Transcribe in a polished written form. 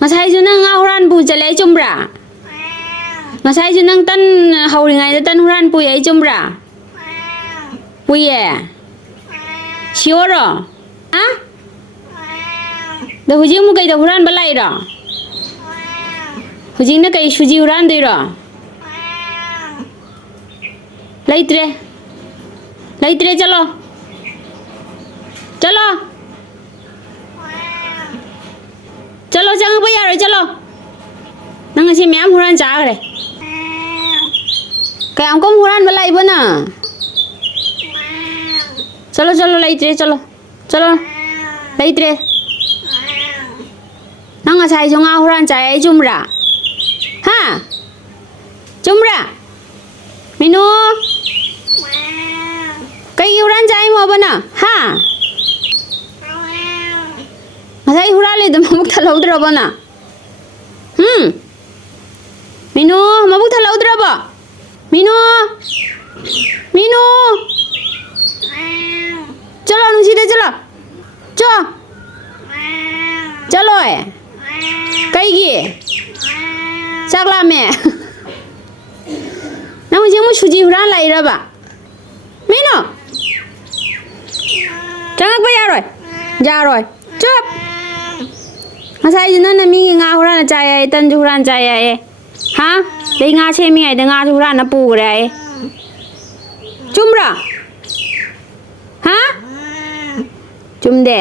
Masai junang huran pu jalai cumbra. Masai junang tan hauringai tan huran pu ai cumbra. Puye. Sure. Ha? The hujing mu kai the huran balai ra. Hujing na kai suji huran dei ra. Laitre. Laitre chalo. Chalo. Chalo jangan bayar rồi chalo. Nang si mẹ huran trả rồi. Cái ông có huran balai bana. Chalo chalo laitre chalo. Chalo. Laitre. Nang sai jong huran trả ai jumra. Ha? Jumra. Minu. Cái huran trả ai mo bana. Ha? Masai hurali tu mabuk thalau draba na. Minu mabuk thalau draba. Minu. Minu. Chalo nu sida chalo. Cho. Chalo Kai gi. Sak la me. Nang jeng mu suji huran lai ra ba. Minu. Jangan bayar rồi. Ja rồi. Chop. Masai junang na mi nga huran cha ai tan huran cha ai. Ha? Dei nga che mi ai de nga huran na pu re. Chum ra. Ha? Chum de.